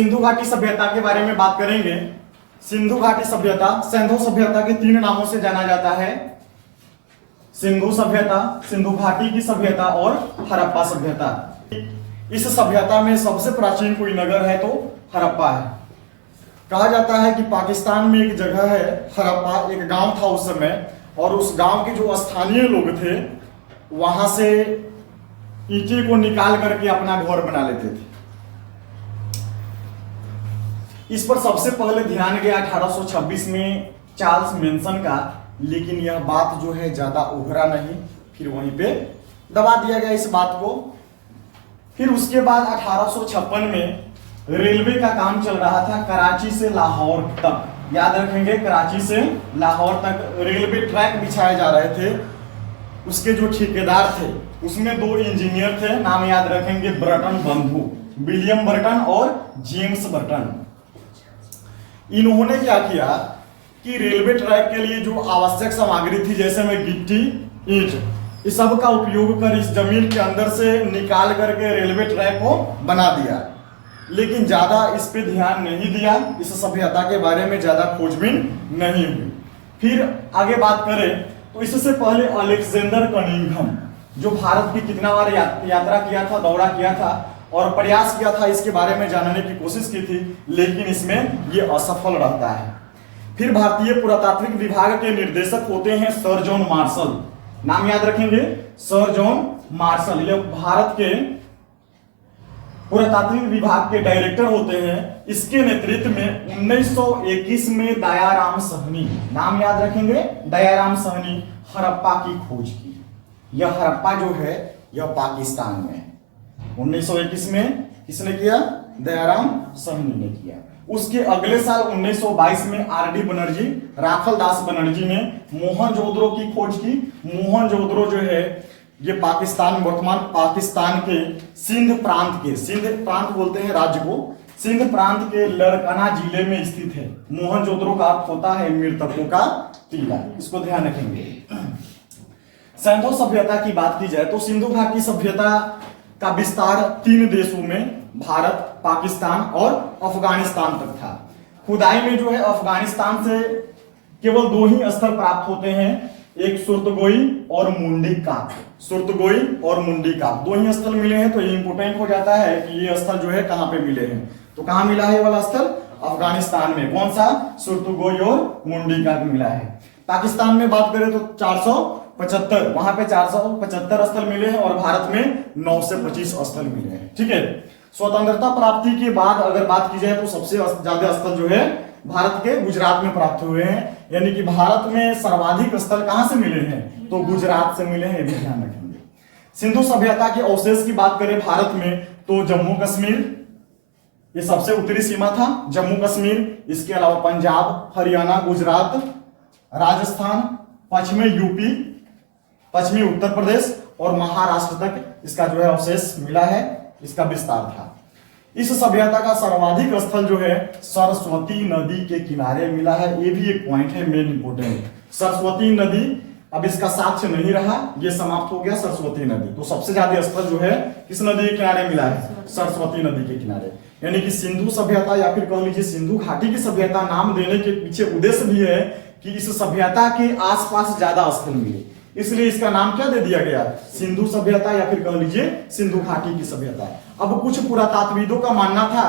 सिंधु घाटी सभ्यता के बारे में बात करेंगे। सिंधु घाटी सभ्यता सिंधु सभ्यता के 3 नामों से जाना जाता है। सिंधु सभ्यता, सिंधु घाटी की सभ्यता और हड़प्पा सभ्यता। इस सभ्यता में सबसे प्राचीन कोई नगर है तो हड़प्पा है। कहा जाता है कि पाकिस्तान में एक जगह है हड़प्पा, एक गांव था उस समय, और उस गांव के जो स्थानीय लोग थे वहां से ईंटे को निकाल करके अपना घर बना लेते थे। इस पर सबसे पहले ध्यान गया 1826 में चार्ल्स मेंशन का, लेकिन यह बात जो है ज्यादा उभरा नहीं, फिर वहीं पे दबा दिया गया इस बात को। फिर उसके बाद 1856 में रेलवे का काम चल रहा था कराची से लाहौर तक। याद रखेंगे, कराची से लाहौर तक रेलवे ट्रैक बिछाए जा रहे थे। उसके जो ठेकेदार थे उसमें 2 इंजीनियर थे, नाम याद रखेंगे, बर्टन बंधु, विलियम बर्टन और जेम्स बर्टन। इन्होंने क्या किया कि रेलवे ट्रैक के लिए जो आवश्यक सामग्री थी, जैसे में गिट्टी, ईंट, इस सब का उपयोग कर इस जमीन के अंदर से निकाल करके रेलवे ट्रैक को बना दिया, लेकिन ज्यादा इस पे ध्यान नहीं दिया। इस सभ्यता के बारे में ज्यादा खोजबीन नहीं हुई। फिर आगे बात करें तो इससे पहले अलेक्जेंडर कनिंघम, जो भारत की कितना बार यात्रा किया था, दौरा किया था और प्रयास किया था इसके बारे में जानने की कोशिश की थी, लेकिन इसमें ये असफल रहता है। फिर भारतीय पुरातात्विक विभाग के निर्देशक होते हैं सर जॉन मार्शल। नाम याद रखेंगे, सर जॉन मार्शल। यह भारत के पुरातात्विक विभाग के डायरेक्टर होते हैं। इसके नेतृत्व में 1921 में दयाराम सहनी, नाम याद रखेंगे, दयाराम सहनी, हड़प्पा की खोज की। यह हड़प्पा जो है यह पाकिस्तान में है। 1921 में किसने किया? दयाराम सहनी ने किया। उसके अगले साल 1922 में आर.डी. बनर्जी, राखल दास बनर्जी ने मोहनजोदड़ो की खोज की। मोहनजोदड़ो जो है ये पाकिस्तान, वर्तमान पाकिस्तान के सिंध प्रांत बोलते हैं राज्य को, सिंध प्रांत के लड़कना जिले में स्थित है। मोहनजोदड़ो का अर्थ होता है मृतकों का टीला, इसको ध्यान रखेंगे। सिंधु सभ्यता की बात की जाए तो सिंधु घाटी सभ्यता का विस्तार 3 देशों में, भारत, पाकिस्तान और अफगानिस्तान तक था। खुदाई में जो है अफगानिस्तान से केवल 2 ही स्थल प्राप्त होते हैं, एक सुरतगोई और मुंडी काप। सुरतगोई और मुंडी काप 2 ही स्थल मिले हैं, तो ये इंपोर्टेंट हो जाता है कि ये स्थल जो है कहां पे मिले हैं। तो कहां मिला है ये वाला स्थल? अफगानिस्तान में। कौन सा? सुरतगोई और मुंडी काप मिला है। पाकिस्तान में बात करें तो 475, वहां पे 475 स्थल मिले हैं और भारत में 9 से 25 स्थल मिले हैं। ठीक है। स्वतंत्रता प्राप्ति के बाद अगर बात की जाए तो सबसे ज्यादा स्थल जो है भारत के गुजरात में प्राप्त हुए हैं, यानी कि भारत में सर्वाधिक स्थल कहां से मिले हैं? तो गुजरात से मिले हैं, ये भी ध्यान रखेंगे। सिंधु सभ्यता के अवशेष की बात करें भारत में तो जम्मू कश्मीर, ये सबसे उत्तरी सीमा था, जम्मू कश्मीर, इसके अलावा पंजाब, हरियाणा, गुजरात, राजस्थान, पश्चिमी यूपी, पश्चिमी उत्तर प्रदेश और महाराष्ट्र तक इसका जो है अवशेष मिला है, इसका विस्तार था। इस सभ्यता का सर्वाधिक स्थल जो है सरस्वती नदी के किनारे मिला है। ये भी एक पॉइंट है मेन इंपोर्टेंट। सरस्वती नदी, अब इसका साक्ष्य नहीं रहा, ये समाप्त हो गया सरस्वती नदी। तो सबसे ज्यादा स्थल जो है किस नदी के किनारे मिला है? सरस्वती नदी के किनारे। यानी कि सिंधु सभ्यता या फिर कह लीजिए सिंधु घाटी की सभ्यता नाम देने के पीछे उद्देश्य भी है कि इस सभ्यता के आसपास ज्यादा स्थल मिले, इसलिए इसका नाम क्या दे दिया गया? सिंधु सभ्यता या फिर कह लीजिए सिंधु घाटी की सभ्यता। अब कुछ पुरातात्विदों का मानना था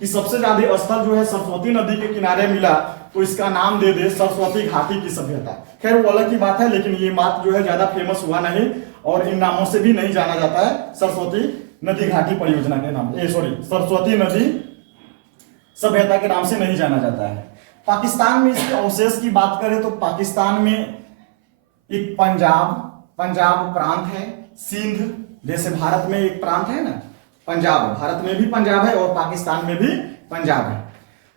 कि सबसे ज्यादा स्थल जो है सरस्वती नदी के किनारे मिला, तो इसका नाम दे दे सरस्वती घाटी की सभ्यता। खैर वो अलग की बात है, लेकिन ये बात जो है ज्यादा फेमस हुआ नहीं और इन नामों से भी नहीं जाना जाता है। सरस्वती नदी घाटी परियोजना के नाम, सरस्वती नदी सभ्यता के नाम से नहीं जाना जाता है। पाकिस्तान में इसके अवशेष की बात करें तो पाकिस्तान में एक पंजाब प्रांत है, सिंध, जैसे भारत में एक प्रांत है ना पंजाब, भारत में भी पंजाब है और पाकिस्तान में भी पंजाब है।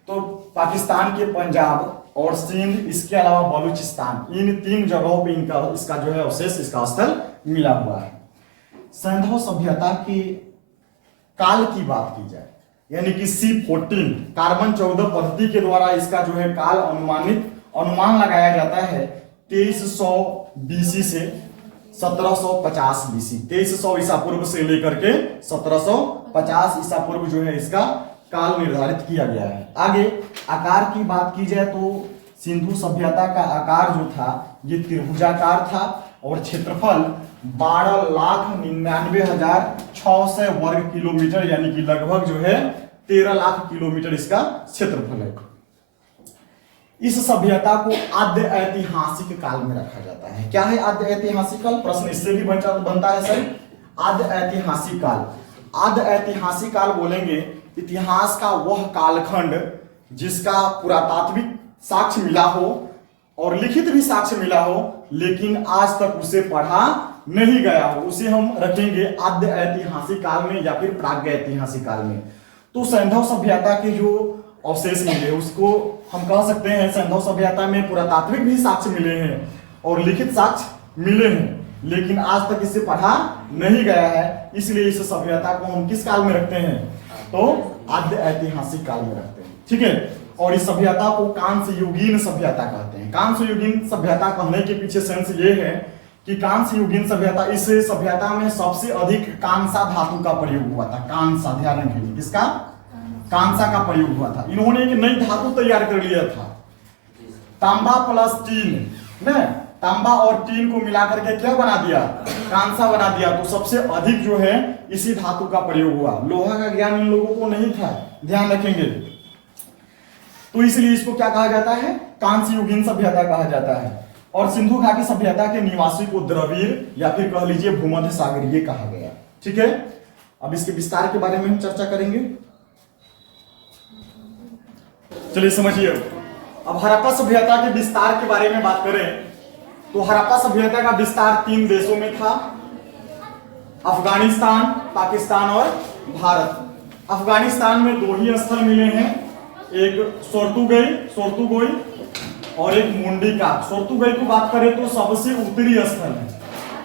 तो पाकिस्तान के पंजाब और सिंध, इसके अलावा बलूचिस्तान, इन 3 जगहों पे इसका जो है अवशेष, इसका स्थल मिला हुआ है। सिंधु सभ्यता के काल की बात की जाए, यानी कि C14 कार्बन 14 पद्धति के द्वारा इसका जो है काल अनुमान लगाया जाता है 2300 BC से 1750 BC। 2300 ईसा पूर्व से लेकर के 1750 ईसा पूर्व जो है इसका काल निर्धारित किया गया है। आगे आकार की बात की जाए तो सिंधु सभ्यता का आकार जो था ये त्रिभुजाकार था और क्षेत्रफल 12,99,600 वर्ग किलोमीटर यानी कि लगभग जो है 13 लाख किलोमीटर इसका क्षेत्रफल है। इस सभ्यता को आद्य ऐतिहासिक काल में रखा जाता है। क्या है आद्य ऐतिहासिक काल? प्रश्न इससे भी बनता है सर। आद्य ऐतिहासिक काल, आद्य ऐतिहासिक काल बोलेंगे इतिहास का वह कालखंड जिसका पुरातात्विक साक्ष्य मिला हो और लिखित भी साक्ष्य मिला हो लेकिन आज तक उसे पढ़ा नहीं गया हो, उसे हम रखेंगे आद्य ऐतिहासिक काल में या फिर प्राग्ञ ऐतिहासिक काल में। तो सैंधव सभ्यता के जो अवशेष मिले उसको हम कह सकते हैं सैंधव सभ्यता में पुरातात्विक भी साक्ष्य मिले हैं और लिखित साक्ष्य मिले हैं लेकिन आज तक इसे पढ़ा नहीं गया है, इसलिए इस सभ्यता को हम किस काल में रखते हैं? तो आद्य ऐतिहासिक काल में रखते हैं। ठीक है, और इस सभ्यता को कांस्य युगीन सभ्यता कहते हैं। कांस्य युगीन सभ्यता कहने के पीछे सेंस ये है कि कांस्य युगीन सभ्यता, इस सभ्यता में सबसे अधिक कांसा धातु का प्रयोग हुआ था। कांसा, ध्यान रखेंगे किसका? कांसा का प्रयोग हुआ था। इन्होंने एक नई धातु तैयार कर लिया था, तांबा प्लस टीन, तांबा और टीन को मिलाकर के क्या बना दिया? कांसा बना दिया। तो सबसे अधिक जो है इसी धातु का प्रयोग हुआ। लोहा का ज्ञान इन लोगों को नहीं था, ध्यान रखेंगे। तो इसलिए इसको क्या कहा जाता है? कांस्य युगीन सभ्यता कहा जाता है। और सिंधु घाटी सभ्यता के निवासी को द्रविड़ या फिर कह लीजिए भूमध्य सागरीय कहा गया। ठीक है, अब इसके विस्तार के बारे में हम चर्चा करेंगे। चलिए समझिए। अब हड़प्पा सभ्यता के विस्तार के बारे में बात करें तो हड़प्पा सभ्यता का विस्तार 3 देशों में था, अफगानिस्तान, पाकिस्तान और भारत। अफगानिस्तान में 2 ही स्थल मिले हैं, एक सोर्तुगोई और एक मुंडिका। सोर्तुगोई की बात करें तो सबसे उत्तरी स्थल है।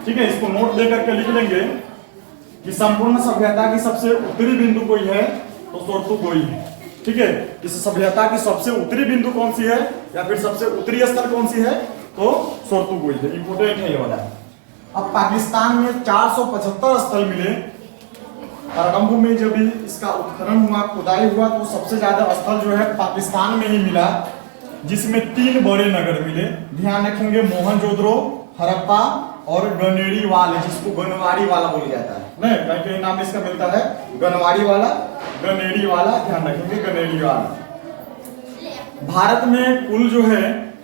ठीक है, इसको नोट लेकर के लिख लेंगे कि संपूर्ण सभ्यता की सबसे उत्तरी बिंदु कोई है तो सोर्तुगोई है। ठीक है, इस सभ्यता की सबसे उत्तरी बिंदु कौन सी है या फिर सबसे उत्तरी स्थल कौन सी है तो सोर्तुगोई है। इंपोर्टेंट है ये वाला। अब पाकिस्तान में 475 स्थल मिले। अरकम्बू में जब इसका उत्खनन हुआ, खुदाई हुआ तो सबसे ज्यादा स्थल जो है पाकिस्तान में ही मिला, जिसमें 3 बड़े नगर मिले। ध्यान रखेंगे, मोहनजोदड़ो, हड़प्पा और गनेड़ी वाला, जिसको गनवाड़ी वाला बोला जाता है। नहीं, कहीं नाम इसका मिलता है गनवाड़ी वाला, गनेड़ी वाला, ध्यान रखेंगे गनेड़ी वाला। भारत में कुल जो है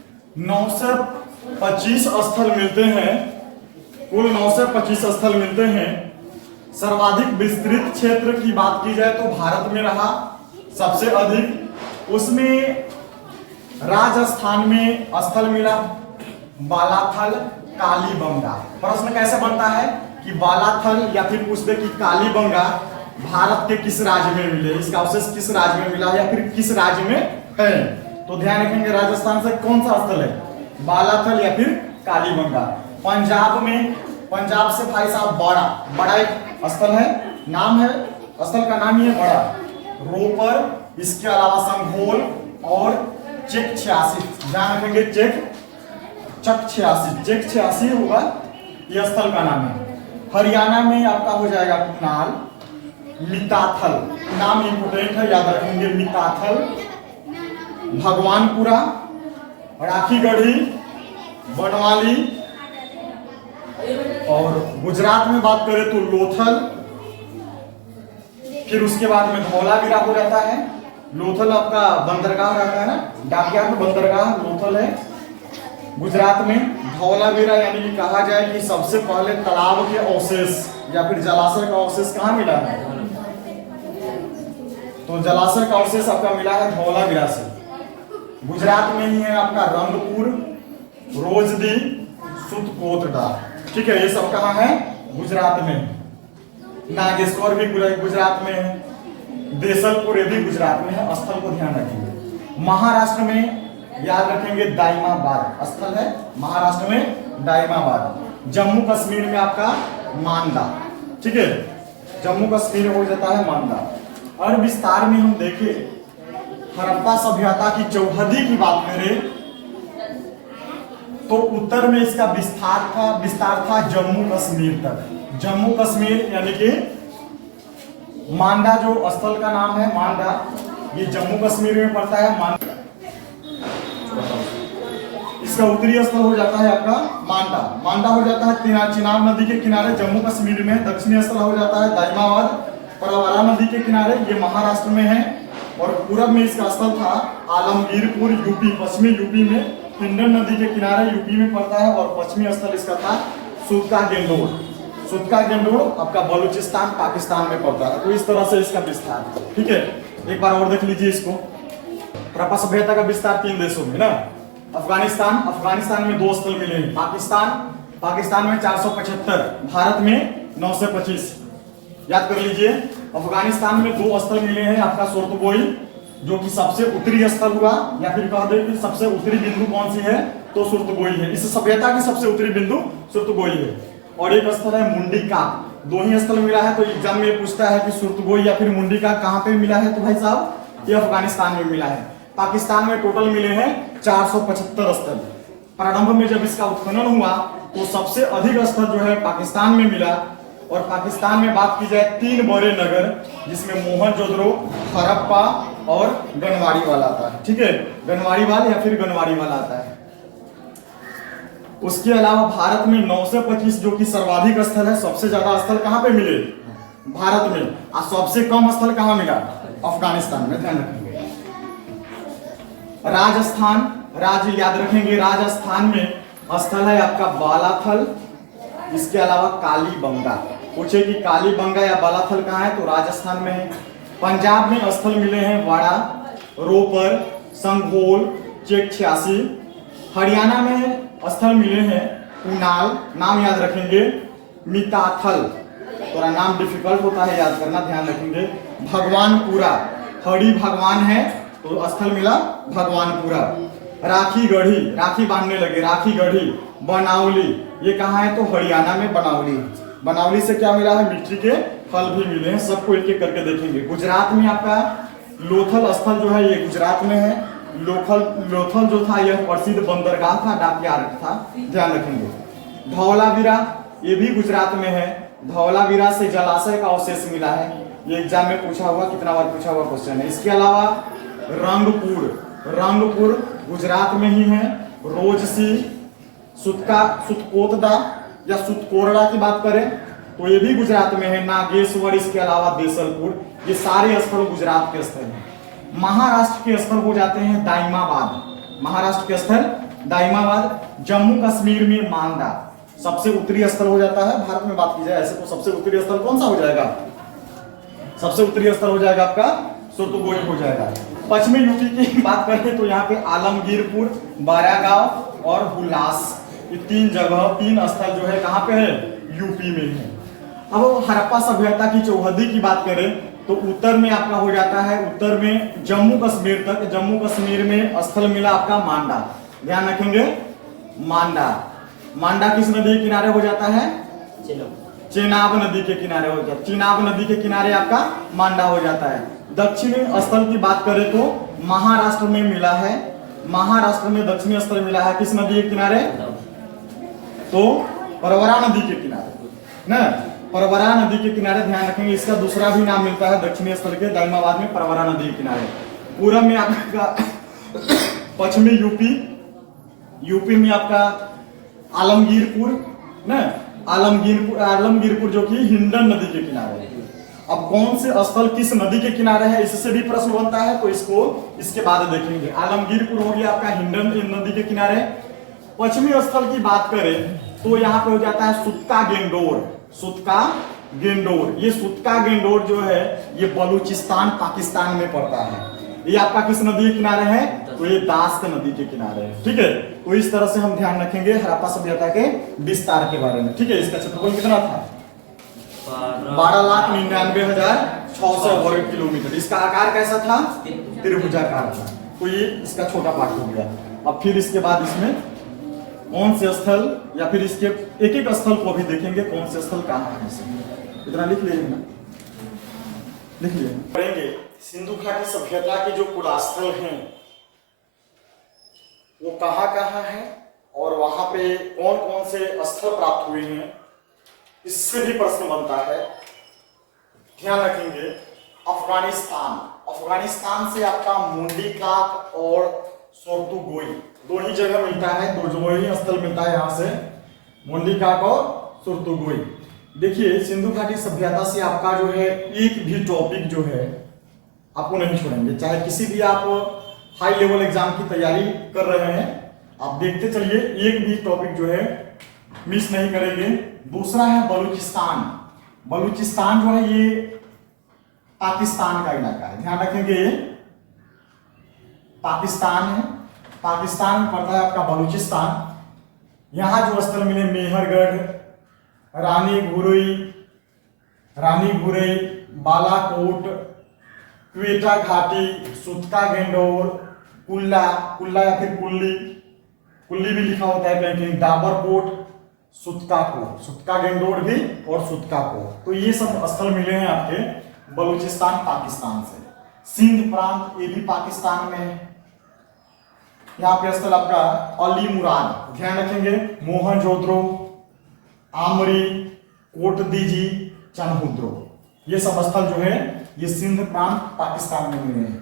925 स्थल मिलते हैं, कुल 925 स्थल मिलते हैं। सर्वाधिक विस्तृत क्षेत्र की बात की जाए तो भारत में रहा सबसे अधिक। उसमें राजस्थान में स्थल मिला बालाथल, कालीबंगा। प्रश्न कैसे बनता है कि बालाथल या फिर पूछ दे कि कालीबंगा भारत के किस राज्य में मिले, इसका अवशेष किस राज्य में मिला या फिर किस राज्य में है। तो ध्यान रखेंगे राजस्थान से कौन सा स्थल है? बालाथल या फिर कालीबंगा। पंजाब में, पंजाब से भाई साहब बड़ा एक स्थल है, नाम है स्थल का नाम ही है बड़ा, रोपर, इसके अलावा संघोल और चेक 86। ध्यान रखेंगे चक 86 होगा, यह स्थल का नाम है। हरियाणा में आपका हो जाएगा कुनाल, मिताथल, नाम इंपोर्टेंट है, याद रखेंगे मिताथल, भगवानपुरा, राखीगढ़ी, बनवाली। और गुजरात में बात करें तो लोथल, फिर उसके बाद में धौलावीरा हो जाता है। लोथल आपका बंदरगाह रहता है ना, डाकिया में बंदरगाह लोथल है गुजरात में। धौलावीरा यानी कि कहा जाए कि सबसे पहले तालाब के अवशेष या फिर जलाशय का अवशेष कहाँ मिला है? तो जलाशय का अवशेष आपका मिला है धौलावीरा से। गुजरात में ही है आपका रंगपुर, रोजदी, सुतकोटडा। ठीक है, ये सब कहाँ है? गुजरात में। नागेश्वर भी गुजरात में है, देसलपुर ये भी गुजरात में है। स्थल को ध्यान रखेंगे। महाराष्ट्र में याद रखेंगे दाइमाबाद स्थल है, महाराष्ट्र में दाइमाबाद। जम्मू कश्मीर में आपका मांदा। ठीक है, जम्मू कश्मीर हो जाता है मांदा। और विस्तार में हम देखें हड़प्पा सभ्यता की चौहदी की बात करें तो उत्तर में इसका विस्तार था जम्मू कश्मीर तक। जम्मू कश्मीर यानी कि मांडा जो स्थल का नाम है, मांडा, ये जम्मू कश्मीर में पड़ता है। मांडा इसका उत्तरी स्थल हो जाता है आपका मांडा। मांडा हो जाता है चिनाब नदी के किनारे जम्मू कश्मीर में। दक्षिणी स्थल हो जाता है दाइमाबाद परवरा नदी के किनारे, ये महाराष्ट्र में है। और पूरब में इसका स्थल था आलमगीरपुर यूपी, पश्चिमी यूपी में, हिंडन नदी के किनारे यूपी में पड़ता है। और पश्चिमी स्थल इसका था सुदका गेंडोर। सुदका गेंडोर आपका बलूचिस्तान पाकिस्तान में पड़ता है। तो इस तरह से इसका विस्तार, ठीक है। एक बार और देख लीजिए इसको। हड़प्पा सभ्यता का विस्तार 3 देशों में ना, अफगानिस्तान में 2 स्थल मिले हैं। पाकिस्तान में 475, भारत में 925। याद कर लीजिए, अफगानिस्तान में 2 स्थल मिले हैं आपका सुर्तगोई, जो कि सबसे उत्तरी स्थल हुआ, या फिर कह दे कि सबसे उत्तरी बिंदु कौन सी है, तो सुर्तगोई है। इस सभ्यता की सबसे उत्तरी बिंदु सुर्तगोई है। और एक स्थल है मुंडिका। 2 ही स्थल मिला है, तो एग्जाम में पूछता है कि सुर्तगोई या फिर मुंडिका कहां पे मिला है, तो भाई साहब ये अफगानिस्तान में मिला है। पाकिस्तान में टोटल मिले हैं 475 स्थल। प्रारंभ में जब इसका उत्खनन हुआ तो सबसे अधिक स्थल जो है पाकिस्तान में मिला। और पाकिस्तान में बात की जाए 3 बड़े नगर, जिसमें मोहनजोदड़ो, हड़प्पा और गनवाड़ीवाल आता है, ठीक है। गनवाड़ीवाल या फिर गनवाड़ीवाल आता है। उसके अलावा भारत में 925 जो कि सर्वाधिक स्थल है। सबसे ज्यादा स्थल कहां पे मिले, भारत में। और सबसे कम स्थल कहां मिला, अफगानिस्तान में। ध्यान रखेंगे। राजस्थान, राज्य याद रखेंगे, राजस्थान में स्थल है आपका बालाथल। इसके अलावा कालीबंगा। पूछे कि कालीबंगा या बालाथल कहाँ है, तो राजस्थान में है। पंजाब में स्थल मिले हैं वाड़ा, रोपर, संघोल, चेक 86। हरियाणा में स्थल मिले हैं उनाल, नाम याद रखेंगे, मिताथल, थोड़ा नाम डिफिकल्ट होता है याद करना, ध्यान रखेंगे। भगवानपुरा, हरि भगवान है तो स्थल मिला भगवानपुरा। राखी गढ़ी, राखी बांधने लगे, राखी गढ़ी। बनावली, ये कहाँ है, तो हरियाणा में बनावली। बनावली से क्या मिला है, मिट्टी के फल भी मिले हैं। सबको एक एक करके देखेंगे। गुजरात में आपका लोथल स्थल जो है, ये गुजरात में है। लोथल जो था यह प्रसिद्ध बंदरगाह था, डॉकयार्ड था, ध्यान रखेंगे। धौलावीरा, ये भी गुजरात में है। धौलावीरा से जलाशय का अवशेष मिला है। ये एग्जाम में पूछा हुआ, कितना बार पूछा हुआ क्वेश्चन है। इसके अलावा रंगपुर गुजरात में ही है। रोजसी, सुतकोतदा या सुतकोरड़ा की बात करें तो ये भी गुजरात में है। नागेश्वर, इसके अलावा देसलपुर, ये सारे स्थल गुजरात के स्थल हैं। महाराष्ट्र के स्थल हो जाते हैं दाइमाबाद। महाराष्ट्र के स्थल दाइमाबाद। जम्मू कश्मीर में मांडा सबसे उत्तरी स्थल हो जाता है। भारत में बात की जाए ऐसे तो सबसे उत्तरी स्थल कौन सा हो जाएगा, सबसे उत्तरी स्थल हो जाएगा आपका सुर्तगोई हो जाएगा। पश्चिमी यूपी की बात करें तो यहाँ पे आलमगीरपुर, बारागांव और हुलास, ये 3 जगह, 3 स्थल जो है कहाँ पे है, यूपी में है। अब हड़प्पा सभ्यता की चौहदी की बात करें तो उत्तर में आपका हो जाता है, उत्तर में जम्मू कश्मीर तक। जम्मू कश्मीर में स्थल मिला आपका मांडा, ध्यान रखेंगे। मांडा किस नदी के किनारे हो जाता है, चेनाब नदी के किनारे हो जाता है। चेनाब नदी के किनारे आपका मांडा हो जाता है। दक्षिणी स्थल की बात करें तो महाराष्ट्र में मिला है। महाराष्ट्र में दक्षिणी स्थल मिला है किस नदी के किनारे, तो परवरा नदी के किनारे ना, परवरा नदी के किनारे, ध्यान रखेंगे। इसका दूसरा भी नाम मिलता है दक्षिणी स्थल के, दाइमाबाद में परवरा नदी के किनारे। पूरब में आपका पश्चिमी यूपी में आपका आलमगीरपुर ना, आलमगीरपुर जो कि हिंडन नदी के किनारे है। अब कौन से स्थल किस नदी के किनारे है, इससे भी प्रश्न बनता है, तो इसको इसके बाद देखेंगे। आलमगीरपुर हो गया आपका हिंडन नदी के किनारे। पश्चिमी स्थल की बात करें तो यहाँ पे हो जाता है सुतका गेंडोर। ये सुतका गेंडोर जो है ये बलूचिस्तान पाकिस्तान में पड़ता है। ये आपका किस नदी के किनारे है, तो ये दास्त नदी के किनारे है, ठीक है। तो इस तरह से हम ध्यान रखेंगे हड़प्पा सभ्यता के विस्तार के बारे में, ठीक है। इसका क्षेत्रफल कितना था, 12,99,600 वर्ग किलोमीटर। इसका आकार कैसा था, त्रिभुजाकार था। तो ये इसका छोटा पार्ट हो गया। अब फिर इसके बाद इसमें कौन से स्थल या फिर इसके एक एक स्थल को भी देखेंगे, कौन से स्थल कहाँ है। इतना लिख लीजिए ना, लिख लीजिए। पढ़ेंगे सिंधु घाटी सभ्यता के जो कुलास्थल हैं वो कहाँ कहाँ है और वहां पे कौन कौन से स्थल प्राप्त हुए हैं, इससे भी प्रश्न बनता है, ध्यान रखेंगे अफगानिस्तान, अफगानिस्तान से आपका मुंडी काक और सोर्तुगोई दो ही जगह मिलता है, दो ही स्थल मिलता है यहाँ से, मुंडी काक और सोर्तुगोई। देखिए सिंधु घाटी सभ्यता से आपका जो है एक भी टॉपिक जो है आपको नहीं छोड़ेंगे, चाहे किसी भी आप हाई लेवल एग्जाम की तैयारी कर रहे हैं, आप देखते चलिए एक भी टॉपिक जो है मिस नहीं करेंगे। दूसरा है बलूचिस्तान, बलूचिस्तान जो है ये पाकिस्तान का इलाका है, ध्यान रखेंगे ये पाकिस्तान है, पाकिस्तान में पड़ता है आपका बलूचिस्तान। यहाँ जो स्थल मिले मेहरगढ़, रानी घुरई, बालाकोट, क्वेटा घाटी, सुतका गेंडोर, कुल्ला या फिर कुल्ली भी लिखा होता है कहीं, डाबरकोट, सुतका गेंडोर भी और सुतका कोट। तो ये सब स्थल मिले हैं आपके बलूचिस्तान पाकिस्तान से। सिंध प्रांत ये भी पाकिस्तान में है, यहाँ पे स्थल आपका अली मुराद, ध्यान रखेंगे मोहनजोदड़ो, आमरी, कोटदीजी, चनहुद्रो, ये सब स्थल जो है ये सिंध प्रांत पाकिस्तान में मिले हैं।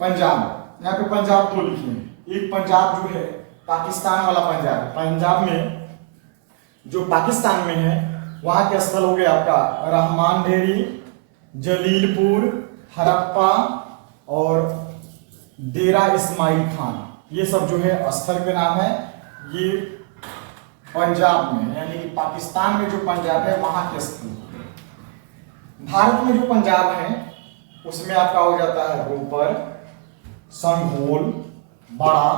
पंजाब, यहाँ पे पंजाब तो लिखिए, एक पंजाब जो है पाकिस्तान वाला पंजाब, पंजाब में जो पाकिस्तान में है वहां के स्थल हो गए आपका रहमान ढेरी, जलीलपुर, हड़प्पा और डेरा इस्माइल खान, ये सब जो है स्थल के नाम है। ये पंजाब में यानी कि पाकिस्तान में जो पंजाब है वहां के स्थल। भारत में जो पंजाब है उसमें आपका हो जाता है रोपर, संघोल, बड़ा,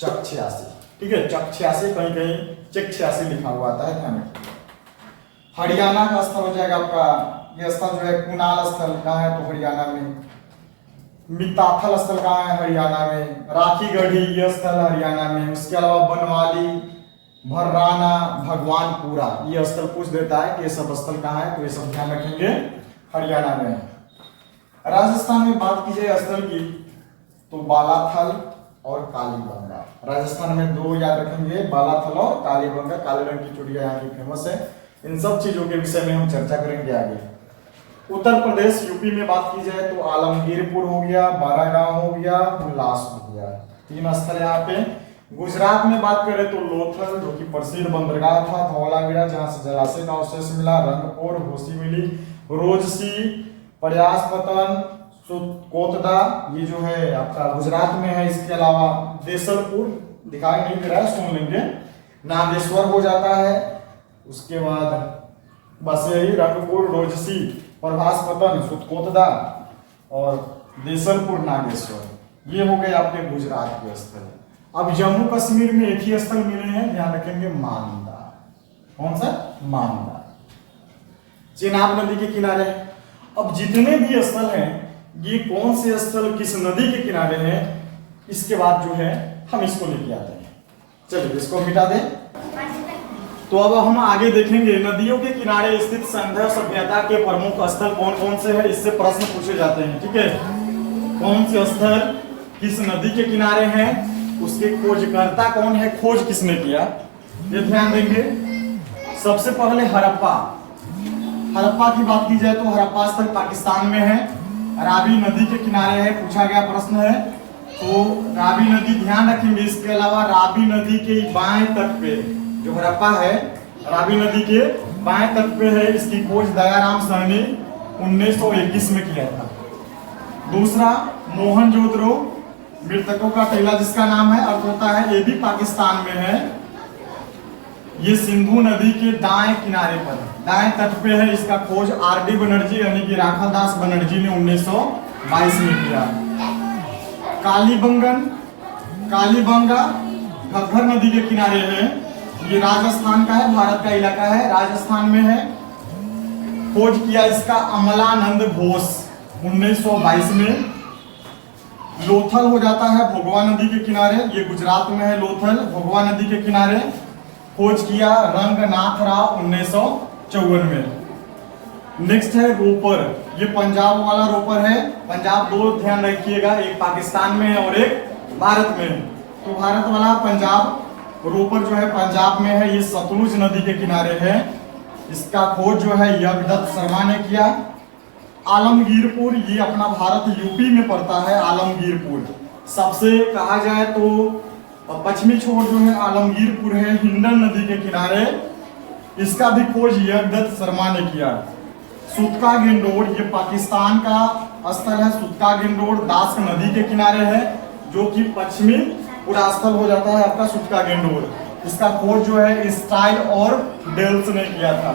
चक 86, ठीक है, चक 86, कहीं कहीं चक 86 लिखा हुआ आता है, ध्यान रखिए। हरियाणा का स्थल हो जाएगा आपका, यह स्थल जो है कुनाल स्थल कहाँ है तो हरियाणा में, मिताथल स्थल कहाँ है हरियाणा में, राखी गढ़ी यह स्थल हरियाणा में, उसके अलावा बनवाली, भर्राना, भगवानपुरा ये स्थल पूछ देता है कि ये सब स्थल कहाँ है, तो ये सब ध्यान रखेंगे हरियाणा में है। राजस्थान में बात की जाए स्थल की तो बालाथल और कालीबंगा, राजस्थान में दो याद रखेंगे, बालाथल और कालीबंगा, काले रंग की चूड़ियां यहाँ की फेमस है। इन सब चीजों के विषय में हम चर्चा करेंगे आगे। उत्तर प्रदेश यूपी में बात की जाए तो आलमगीरपुर हो गया, बारागांव हो गया, उल्लास हो गया, 3 स्थल यहाँ पे। गुजरात में बात करें तो लोथल जो कि प्रसिद्ध बंदरगाह था, धौलावीरा जहां से जलाशय का अवशेष मिला, रंगपुर, घोसी मिली, रोजसी, प्रयासपतन, कोतदा ये जो है आपका गुजरात में है। इसके अलावा देसलपुर दिखाई नहीं दे रहा है, सुन लेंगे, नागेश्वर हो जाता है, उसके बाद बस यही रंगपुर, रोजसी, प्रभासपतन, सुतकोतदा और देसलपुर, नागेश्वर, ये हो गए आपके गुजरात के स्थल। अब जम्मू कश्मीर में एक ही स्थल मिले हैं, ध्यान रखेंगे मांदा, कौन सा, मांदा, चेनाब नदी के किनारे। अब जितने भी स्थल हैं ये कौन से स्थल किस नदी के किनारे हैं, इसके बाद जो है हम इसको लेके आते हैं। चलिए इसको मिटा दें। तो अब हम आगे देखेंगे नदियों के किनारे स्थित सिंधु सभ्यता के प्रमुख स्थल कौन कौन से हैं, इससे प्रश्न पूछे जाते हैं, ठीक है। कौन से स्थल किस नदी के किनारे हैं, उसके खोजकर्ता कौन है, खोज किसने किया, ये ध्यान देंगे। सबसे पहले हड़प्पा, हड़प्पा की बात की जाए तो हड़प्पा स्थल पाकिस्तान में है, रावी नदी के किनारे है, पूछा गया प्रश्न है। तो रावी नदी ध्यान रखेंगे। इसके अलावा रावी नदी के बाएं तट पे जो हड़प्पा है, रावी नदी के बाएं तट पे है। इसकी खोज दयाराम साहनी 1921 में किया था। दूसरा मोहनजोदड़ो, मृतकों का टीला जिसका नाम है, अर्थ होता है, ये भी पाकिस्तान में है। ये सिंधु नदी के दाएं किनारे पर, दाएं तट पे है। इसका खोज आर.डी. बनर्जी यानी कि राखादास बनर्जी ने 1922 में किया। कालीबंगा घग्गर नदी के किनारे है, ये राजस्थान का है, भारत का इलाका है, राजस्थान में है। खोज किया इसका अमलानंद घोष 1922 में। लोथल हो जाता है भोगवा नदी के किनारे, ये गुजरात में है लोथल, भोगवा नदी के किनारे। खोज किया रंगनाथ राव 1954 में। नेक्स्ट है रोपर, ये पंजाब वाला रोपर है। पंजाब दो ध्यान रखिएगा, एक पाकिस्तान में है और एक भारत में। तो भारत वाला पंजाब रोपर जो है पंजाब में है, ये सतलुज नदी के किनारे है। इसका खोज जो है यज्ञदत्त शर्मा ने किया। आलमगीरपुर, ये अपना भारत यूपी में पड़ता है आलमगीरपुर। सबसे कहा जाए तो पश्चिमी छोर जो है आलमगीरपुर है, हिंडन नदी के किनारे। इसका भी खोज यज्ञदत्त शर्मा ने किया। सुतका गेंडोर, ये पाकिस्तान का स्थल है। सुतका गेंडोर दास्क नदी के किनारे है, जो कि पश्चिमी पूरा स्थल हो जाता है आपका सुतका गेंडोर। इसका खोज जो है स्टाइल और डेल्स ने किया था।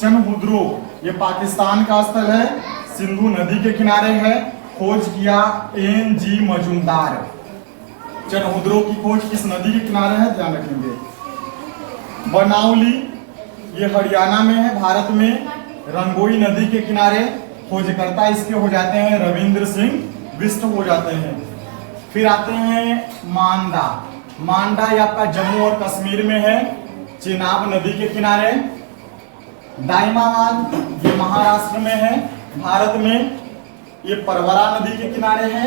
चनहुद्रो, ये पाकिस्तान का स्थल है, सिंधु नदी के किनारे है, खोज किया NG मजूमदार। चनहुद्रो की खोज किस नदी के किनारे है, ध्यान रखेंगे। बनाउली, ये हरियाणा में है भारत में, रंगोई नदी के किनारे। खोजकर्ता इसके हो जाते हैं रविंद्र सिंह बिष्ट हो जाते हैं। फिर आते हैं मांडा। मांडा ये आपका जम्मू और कश्मीर में है, चेनाब नदी के किनारे। दाइमाबाद, ये महाराष्ट्र में है भारत में, ये परवरा नदी के किनारे है।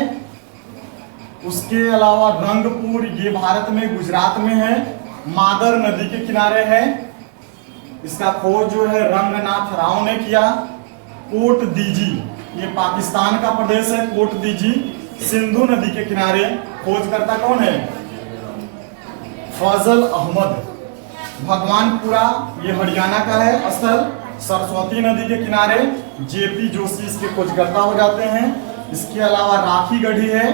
उसके अलावा रंगपुर, ये भारत में गुजरात में है, मादर नदी के किनारे है। इसका खोज जो है रंगनाथ राव ने किया। कोट दीजी, ये पाकिस्तान का प्रदेश है, कोट दीजी सिंधु नदी के किनारे। खोजकर्ता कौन है, फजल अहमद। भगवानपुरा, ये हरियाणा का है स्थल, सरस्वती नदी के किनारे। JP जोशी इसके खोजकर्ता हो जाते हैं। इसके अलावा राखी गढ़ी है,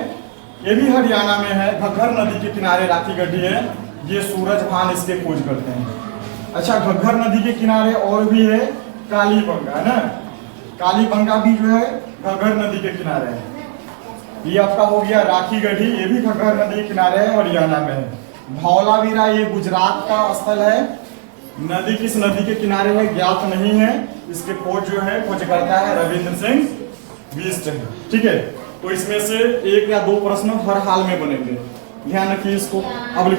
ये भी हरियाणा में है, घग्गर नदी के किनारे राखी गढ़ी है, ये सूरज भान इसके खोज करते हैं। अच्छा, घग्गर नदी के किनारे और भी है कालीबंगा, है ना, कालीबंगा भी जो है घग्गर नदी के किनारे है। ये आपका हो गया राखी गढ़ी, ये भी घग्गर नदी के किनारे है, हरियाणा में है। धौलावीरा, ये गुजरात का स्थल है, नदी किस नदी के किनारे है ज्ञात नहीं है। इसके खोज जो है खोजकर्ता है रविंद्र सिंह बिष्ट है। ठीक है, तो इसमें से एक या दो प्रश्न हर हाल में बनेंगे, ध्यान रखिए इसको। अब